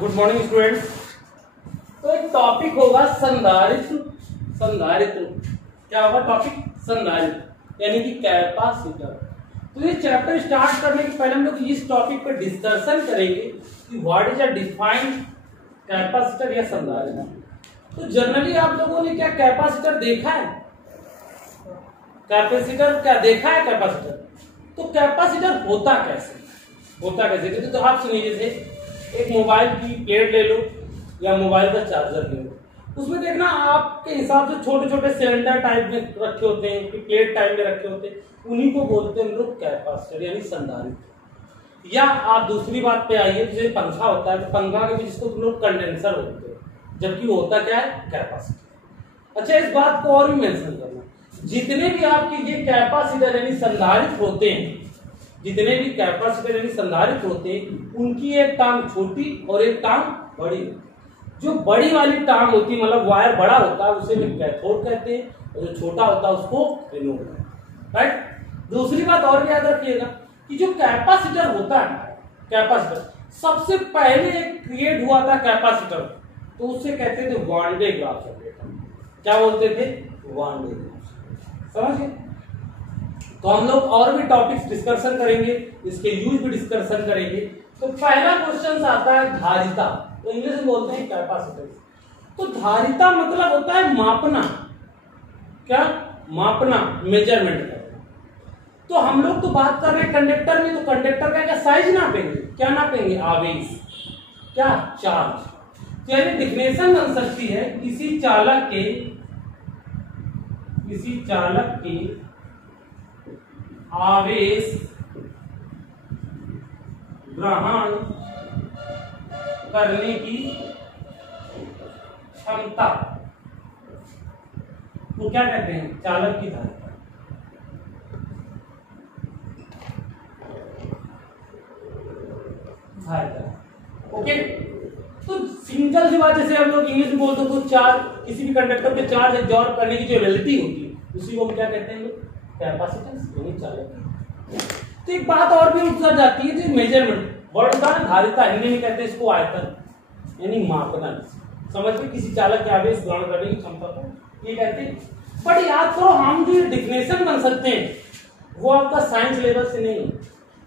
Good morning students. तो एक topic होगा संधारित्र। संधारित्र क्या होगा? टॉपिक संधारित्र यानी कि कैपेसिटर। तो ये चैप्टर स्टार्ट करने के पहले हम लोग इस टॉपिक पर डिस्कशन करेंगे कि what is a defined capacitor या संधारित्र। तो जनरली आप लोगों ने क्या कैपेसिटर देखा है? कैपेसिटर क्या देखा है? कैपेसिटर तो कैपेसिटर होता कैसे? तो आप सुनिए, जैसे एक मोबाइल की प्लेट ले लो या मोबाइल का चार्जर ले लो, उसमें देखना आपके हिसाब से छोटे छोटे सिलेंडर टाइप में रखे होते हैं कि प्लेट टाइप में रखे होते हैं, उन्हीं को बोलते हैं हम लोग कैपेसिटर यानी संधारित्र। या आप दूसरी बात पे आइए, जैसे पंखा होता है, तो पंखा के भी जिसको तुम लोग कंडेंसर बोलते हैं, जबकि वो होता क्या है? कैपेसिटर। अच्छा, इस बात को और भी मेंशन करना, जितने भी आपके ये कैपेसिटर यानी संधारित्र होते हैं, जितने भी कैपेसिटर यानी संधारित्र होते हैं, उनकी एक टांग छोटी और एक टांग बड़ी। जो बड़ी वाली टांग होती है, मतलब वायर बड़ा होता है, उसे भी कैथोड कहते हैं, और जो छोटा होता है उसको एनोड कहते हैं। राइट। दूसरी बात और याद रखिएगा कि जो कैपेसिटर होता है, कैपेसिटर सबसे पहले क्रिएट हुआ था कैपेसिटर, तो उससे कहते थे वान डे ग्राफ। क्या बोलते थे? One day graph. समझिए। तो हम लोग और भी टॉपिक्स डिस्कशन करेंगे, इसके यूज भी डिस्कशन करेंगे। तो पहला क्वेश्चन आता है धारिता, तो इंग्लिश में बोलते हैं कैपेसिटर। तो धारिता मतलब होता है मापना। क्या? मापना, मेजरमेंट करना। तो हम लोग तो बात कर रहे हैं कंडक्टर में, तो कंडक्टर का क्या साइज नापेंगे? क्या नापेंगे? आवेश। क्या? चार्ज। यानी डिफिनेशन बन सकती है किसी चालक के आवेश ग्रहण करने की क्षमता को क्या कहते हैं? चालक की धारिता। ओके। तो सिंपल सी बात, जैसे हम लोग इंग्लिश में बोलते हैं तो चार्ज, किसी भी कंडक्टर पे चार्ज एब्जॉर्ब करने की जो एबिलिटी होती है, उसी को हम क्या कहते हैं? कैपेसिटेंस यानी चालक। तो एक बात और भी उठ जाती है, जो मेजरमेंट वर्ड होता है धारिता, हिंदी में कहते हैं इसको आयतन यानी मापना। समझ में? किसी चालक के आवेश ग्रहण करने की क्षमता को ये कहते हैं। बट याद करो, हम जो डिफिनेशन बन सकते हैं वो आपका साइंस लेवल से नहीं है।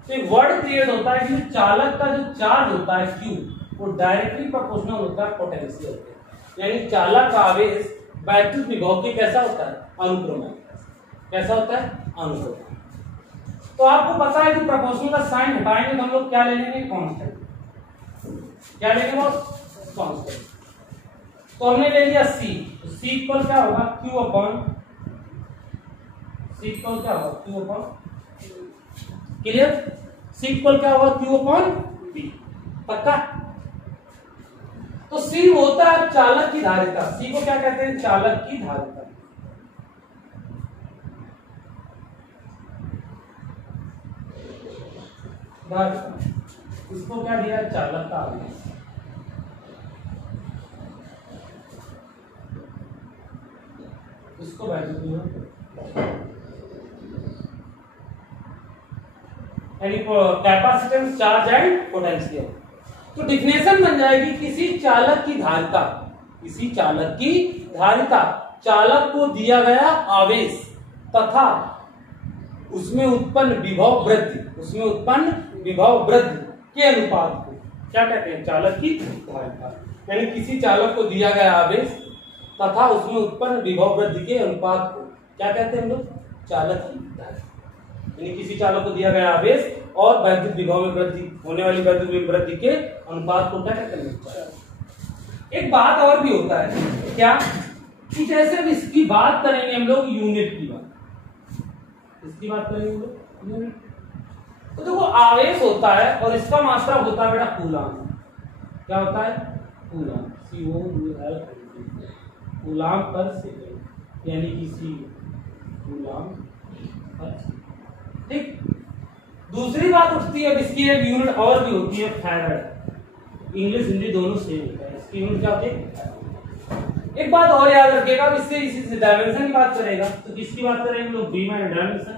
तो एक वर्ड क्रिएट होता है कि चालक का जो चार्ज होता है Q, वो डायरेक्टली प्रोपोर्शनल होता है पोटेंशियल के। यानी चालक का आवेश वैद्युत विभव के कैसा होता है? अनुक्रम। कैसा होता है? अनुक्रम। तो आपको पता है कि प्रोपोर्शनल का साइन हटाएंगे तो हम लोग क्या ले लेंगे? कांस्टेंट। क्या लेंगे बॉस? कांस्टेंट। तो हमने ले लिया C, तो C इक्वल क्या होगा? Q अपॉन C इक्वल क्या होगा? Q upon. Clear? C equal क्या होगा? Q upon B। पक्का? तो C होता है चालक की धारिता। C को क्या कहते हैं? चालक की धारिता। इसको क्या दिया? चालक का आवेश। इसको वैल्यू यानी कैपेसिटेंस, चार्ज एंड पोटेंशियल। तो डिफिनेशन बन जाएगी किसी चालक की धारिता, किसी चालक की धारिता, चालक को दिया गया आवेश तथा उसमें उत्पन्न विभव वृद्धि, उसमें उत्पन्न विभव वृद्धि के अनुपात को क्या कहते हैं? चालक की धारिता। यानी किसी चालक को दिया गया आवेश तथा उसमें उत्पन्न विभव वृद्धि के अनुपात को क्या कहते हैं हम लोग? चालक की धारिता। यानी किसी चालक को दिया गया आवेश और वैद्युत विभव में वृद्धि, होने वाली वैद्युत वृद्धि के अनुपात को क्या कहते हैं? एक बात और भी होता है क्या, कि जैसे अब इसकी बात करेंगे हम लोग यूनिट की बात, इसकी बात करेंगे हम लोग यूनिट। तो देखो, आवेश होता है और इसका मात्रा होता है बेटा कूलाम। क्या होता है? कूलाम। कूलाम पर सेकंड, यानी कि कूलाम पर। ठीक। दूसरी बात उठती है, अब इसकी एक यूनिट और भी होती है फैराड। इंग्लिश हिंदी दोनों सेम होता है। इसकी यूनिट क्या होती है? एक बात और याद रखिएगा, इससे इसी डायमेंशन की बात करेगा तो किसकी बात करेंगे हम लोग? बी में डायमेंशन।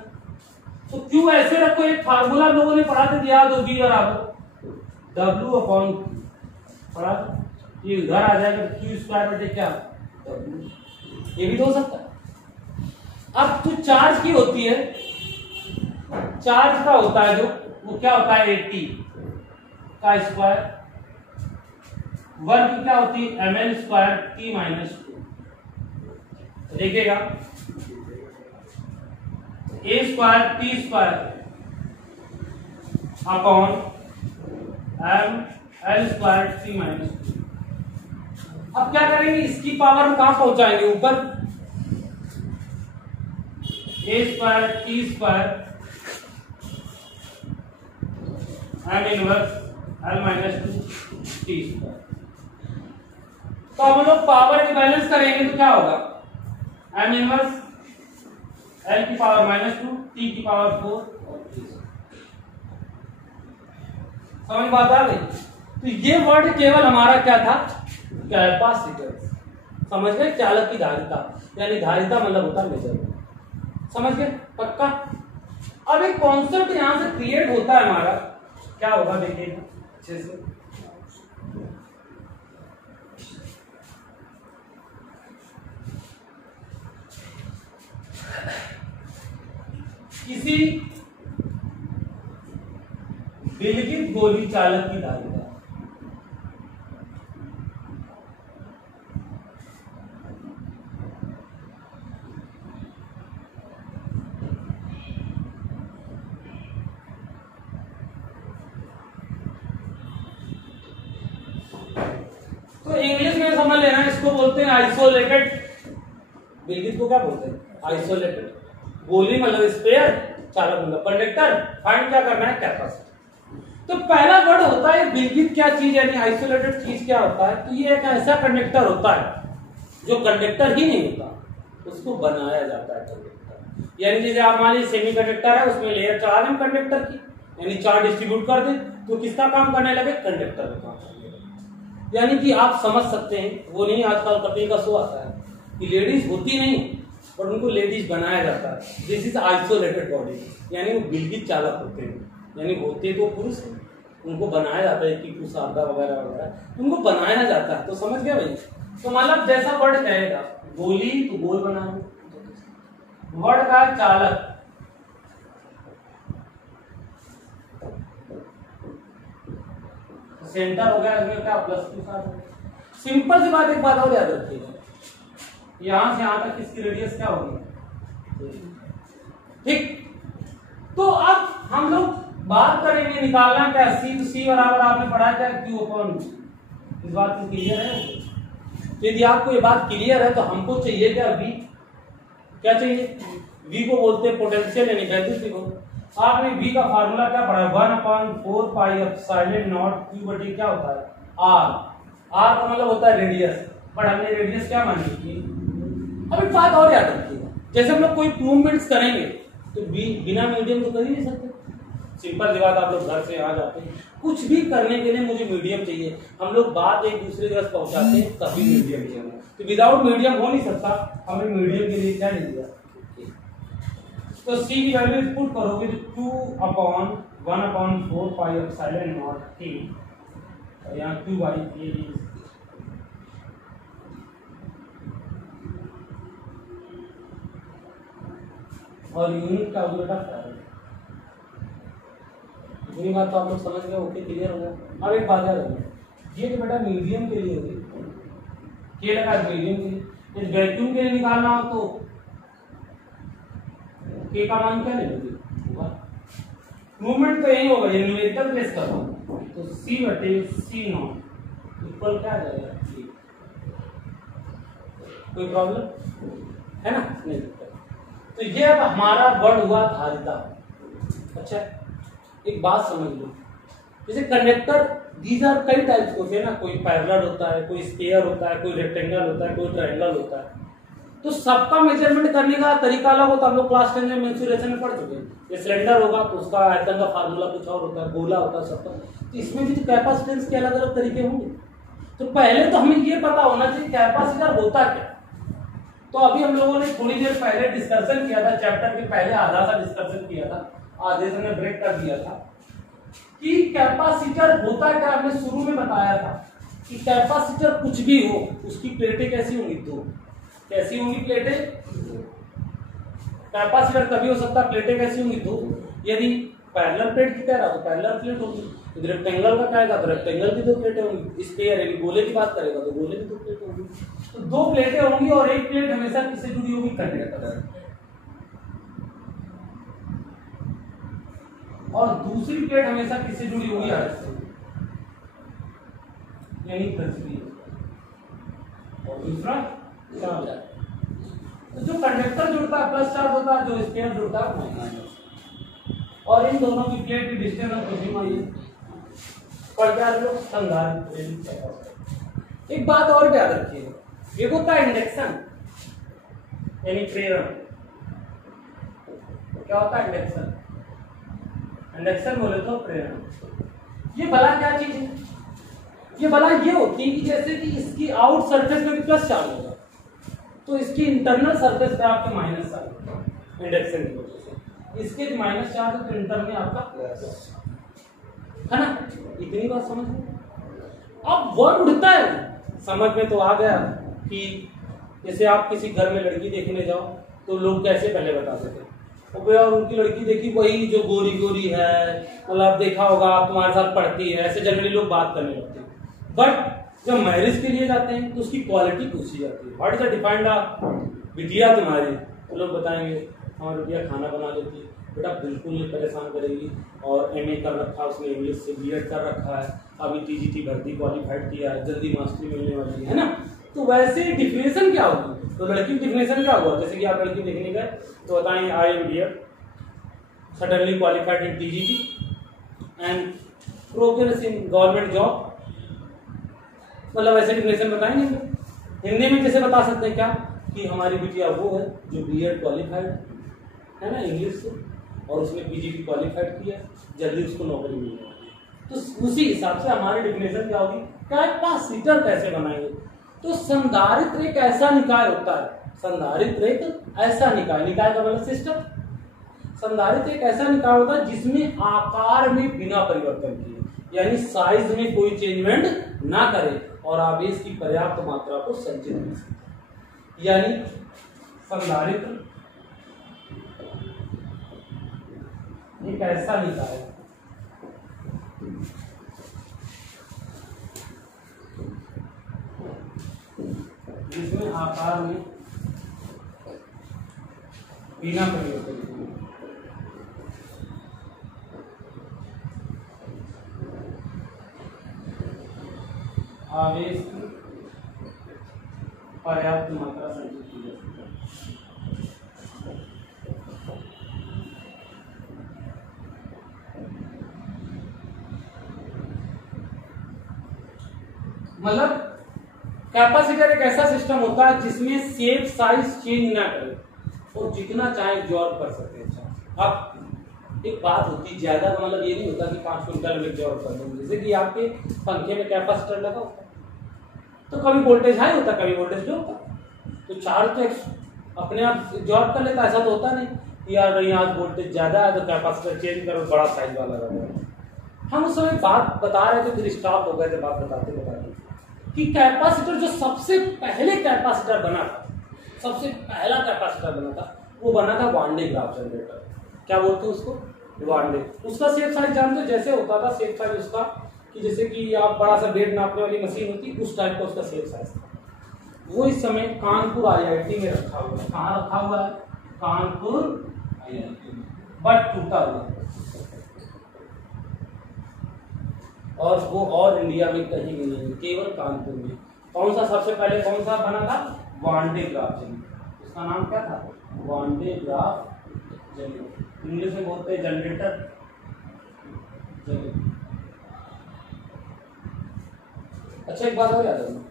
तो क्यों ऐसे रखो, एक फार्मूला लोगों ने पढ़ा था, याद हो, बी बराबर W अपॉन थोड़ा ये उधर आ जाएगा तो क्यू स्क्वायर बटे क्या, ये भी तो हो सकता है। अब जो चार्ज की होती है, चार्ज का होता है जो, वो क्या होता है 80 का स्क्वायर, वर्क क्या होती है ml स्क्वायर t माइनस 2। देखिएगा a square t square upon m l square t minus 2। अब क्या करेंगे, इसकी पावर हम कहां पहुंचाएंगे, ऊपर a square t square m inverse l minus 2 t square. तो हम लोग पावर के बैलेंस करेंगे तो क्या होगा, m इनवर्स l की पावर माइनस 2 t की पावर 4 और t। समझ बात आ गई। तो ये वर्ड केवल हमारा क्या था, कैपेसिटर। समझ गए, चालक की धारिता, यानी धारिता मतलब होता है मेजरमेंट। समझ गए पक्का। अब एक कॉन्सेप्ट यहां से क्रिएट होता है हमारा, क्या होगा देखिएगा अच्छे से। किसी विलगित गोली चालक की धारिता, तो इंग्लिश में समझ लेना, इसको बोलते हैं आइसोलेटेड। विलगित को क्या बोलते हैं, आइसोलेटेड। गोली मतलब स्पेयर, चालक मतलब कंडक्टर। फाइंड क्या करना है, कैपेसिटर। तो पहला वर्ड होता है विलगित क्या चीज, यानी आइसोलेटेड चीज क्या होता है, तो ये एक ऐसा कंडक्टर होता है जो कंडक्टर ही नहीं होता, उसको बनाया जाता है कंडक्टर। यानी जैसे आप मान लीजिए सेमी कंडक्टर है, उसमें लेयर चढ़ा दें कंडक्टर की, यानी चार्ज डिस्ट्रीब्यूट कर दें, तो किसका काम करने लगे, कंडक्टर का काम करने लगे। यानी कि आप समझ सकते हैं, वो नहीं आजकल कपिल का शो आता है कि लेडीज होती नहीं और उनको लेडीज बनाया जाता है। दिस इज आइसोलेटेड बॉडी, यानी वो विलगित चालक होते हैं, यानी होते तो पुरुष हैं, उनको बनाया जाता है कि कुछ शारदा वगैरह वगैरह उनको बनाया जाता है। तो समझ गया भाई। तो मतलब जैसा वर्ड कहेगा गोली तो गोल बना लो, वर्ड का चालक, सेंटर हो गया, इसमें क्या प्लस टू साथ। सिंपल सी बात, एक बात और याद रखिएगा, यहां से यहां तक इसकी रेडियस क्या होगी, ठीक। तो अब हम लोग बात करेंगे, निकालना क्या, सी, तो सी बराबर आपने पढ़ा क्या, क्यू अपॉन। इस बात को क्लियर है। यदि आपको ये बात क्लियर है तो हमको चाहिए क्या, वी। क्या चाहिए, वी को बोलते हैं पोटेंशियल यानी वैद्युत। आपने वी का फार्मूला क्या पढ़ा, 1/4 पाई एप्सिलॉन नॉट क्यू बटे क्या होता है, आर। आर का मतलब होता है रेडियस, बट हमने रेडियस क्या मानी थी। अब एक बात और याद रखिएगा, जैसे हम लोग कोई मूवमेंट्स करेंगे तो बिना मीडियम तो कर ही नहीं सकते। सिंपल सी बात, आप लोग घर से आ जाते हैं, कुछ भी करने के लिए मुझे मीडियम चाहिए, हम लोग बात एक दूसरे के पास पहुंचाते हैं तभी मीडियम चाहिए। तो विदाउट मीडियम हो नहीं सकता, हमें मीडियम के लिए क्या नहीं दिया। तो सी की वैल्यू पुट करोगे तो 2/1/4 पाई एप्सिलॉन नॉट टी, और यहाँ q बाई ए, और यूनिट का उल्टा फैराड। इतनी बात तो आप लोग समझ गए, ओके क्लियर हो गया। अब एक बात याद रखना, ये तो बेटा मीडियम के लिए होगी, ये लगा मीडियम के लिए। यदि वैक्यूम के लिए निकालना हो तो के का मान क्या ले लोगे, मूवमेंट तो यही होगा, ये न्यूमेरिकल प्लेस कर रहा हूं, तो c बटे c नॉट इक्वल क्या आ जाएगा, कोई प्रॉब्लम है ना, नहीं। तो ये अब हमारा वर्ड हुआ धारिता। अच्छा एक बात समझ लो, जैसे कंडक्टर, दीज आर कई टाइप्स होते हैं ना, कोई पैरेलल होता है, कोई स्क्वायर होता है, कोई रेक्टेंगल होता है, कोई ट्रायंगल होता है। तो सबका मेजरमेंट करने का तरीका अलग होता है। हम लोग क्लास 10 में मेंसुरेशन में पढ़ चुके हैं। ये सिलेंडर होगा तो उसका आयतन का फार्मूला कुछ और होता है, गोला होता है सबका। तो इसमें भी तो कैपेसिटेंस के अलग अलग तरीके होंगे। तो पहले तो हमें ये पता होना चाहिए कैपेसिटर होता क्या। तो अभी हम लोगों ने थोड़ी देर पहले डिस्कशन किया था, चैप्टर के पहले आधा सा डिस्कशन किया था, आधे से हमने ब्रेक कर दिया था कि कैपेसिटर होता क्या। हमने शुरू में बताया था कि कैपेसिटर कुछ भी हो उसकी प्लेटें कैसी होंगी, दो। कैसी होंगी प्लेटें? कैपेसिटर तभी हो सकता है प्लेटें कैसी होंगी, दो। यदि पैरेलल प्लेट की कह रहा तो पैरेलल प्लेट होगी, रेक्टेंगल का कहेगा तो रेक्टेंगल की दो प्लेटें होंगी, स्क्वायर यानी गोले की बात करेगा तो गोले की दो प्लेटें होंगी। तो दो प्लेटें होंगी और एक प्लेट हमेशा किससे जुड़ी होगी, कंडक्टर, और दूसरी प्लेट हमेशा किससे जुड़ी होगी, अर्थ से, यानी पृथ्वी, और दूसरा चार्ज। तो जो कंडक्टर जुड़ता है प्लस चार्ज होता है, जो स्क्वायर जुड़ता है माइनस, और इन दोनों की प्लेट की डिस्टेंस पड़ गया लोग संधारित्र। एक बात और याद रखिए, एक होता है इंडक्शन यानी प्रेरण। क्या होता है इंडक्शन? इंडक्शन बोले तो प्रेरण। ये भला क्या चीज है? ये भला ये होती है कि जैसे कि इसकी आउट सरफेस में भी प्लस चार्ज होगा तो इसकी इंटरनल सरफेस पे आपके माइनस चार्ज, इंडक्शन की वजह से इसके माइनस चार्ज है तो इंटर में आपका प्लस है ना। इतनी बात समझ में? अब वर्ड उड़ता है, समझ में तो आ गया कि जैसे आप किसी घर में लड़की देखने जाओ तो लोग कैसे पहले बताते थे, और उनकी लड़की देखी वही जो गोरी गोरी है, मतलब देखा होगा आप तुम्हारे साथ पढ़ती है, ऐसे जनरली लोग बात करने लगते हैं। बट जब मैरिज के लिए जाते हैं तो उसकी क्वालिटी पूछी जाती है, व्हाट इज द डिफाइंड बिटिया तुम्हारी, तो लोग बताएंगे हमारी बिटिया खाना बना लेती है, बेटा बिल्कुल नहीं परेशान करेगी, और एमए कर रखा है उसने, इंग्लिश से बीएड कर रखा है, अभी टीजीटी भर्ती क्वालिफाइड किया है, जल्दी मास्टरी मिलने वाली है ना। तो वैसे डिफिनेशन क्या होगी, तो लड़की की डिफिनेशन क्या हुआ, जैसे कि आप लड़की देखने गए तो बताएंगे I am BEd suddenly qualified in TGT and progress in government job, मतलब ऐसे डिफिनेशन बताएंगे। हिंदी में कैसे बता सकते हैं क्या कि हमारी बिटिया वो है जो बीएड क्वालिफाइड है ना इंग्लिश से, और उसने पीजीटी क्वालिफाइड किया, जल्दी उसको नौकरी मिलने वाली है। तो उसी हिसाब से हमारी डिफिनेशन क्या होगी, कैपेसिटर कैसे बनाएंगे। तो संधारित्र एक ऐसा निकाय होता है, संधारित्र एक ऐसा निकाय, निकाय का मतलब सिस्टम, संधारित्र एक ऐसा निकाय होता है जिसमें आकार में बिना परिवर्तन किए यानी साइज में कोई चेंजमेंट ना करे और आवेश की पर्याप्त मात्रा को संचित कर सके, यानी संधारित्र एक ऐसा निकाय है जिसमें आकार में बिना परिवर्तन आवेश की पर्याप्त मात्रा संचित की जा सकती है। मतलब कैपेसिटर एक ऐसा सिस्टम होता है जिसमें शेप साइज चेंज ना करे और जितना चाहे एब्जॉर्ब कर सकते हैं। अब एक बात होती है, ज्यादा का मतलब ये नहीं होता कि 5 क्विंटल में एब्जॉर्ब कर देंगे, जैसे कि आपके पंखे में कैपेसिटर लगा होता है तो कभी वोल्टेज हाई होता कभी वोल्टेज लो होता, तो चार्ज तो अपने आप एब्जॉर्ब कर लेता, ऐसा तो होता नहीं कि यार नहीं आज वोल्टेज ज्यादा है तो कैपेसिटर चेंज करो बड़ा साइज वाला लगा। हम उस समय बात बता रहे थे फिर स्टॉप हो गए थे बात बताते कि कैपेसिटर जो सबसे पहले कैपेसिटर बना था, सबसे पहला कैपेसिटर बना था वो बना था वान डे ग्राफ जनरेटर। क्या बोलते हैं उसको, वान डे। उसका शेप साइज जानते हो, जैसे होता था शेप साइज उसका कि जैसे कि आप बड़ा सा वेट नापने वाली मशीन होती उस टाइप का उसका शेप साइज था। वो इस समय कानपुर आईआईटी में रखा हुआ है। कहाँ रखा हुआ है? कानपुर आईआईटी में, बट टूटा हुआ है और वो और इंडिया में कहीं भी नहीं, केवल कानपुर में। कौन सा सबसे पहले कौन सा बना था? One day graph generator. उसका नाम क्या था? One day graph generator. English में बोलते हैं जनरेटर। अच्छा एक बात और याद रखना,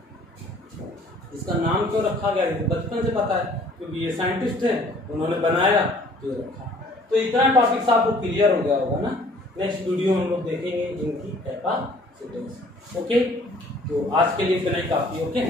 इसका नाम क्यों रखा गया है बचपन से पता है, क्योंकि ये साइंटिस्ट है उन्होंने बनाया तो रखा। तो इतना टॉपिक्स आपको क्लियर हो गया होगा ना। नेक्स्ट वीडियो में हम लोग देखेंगे इनकी कैपेसिटेंस। ओके, तो आज के लिए इतना ही काफी। ओके।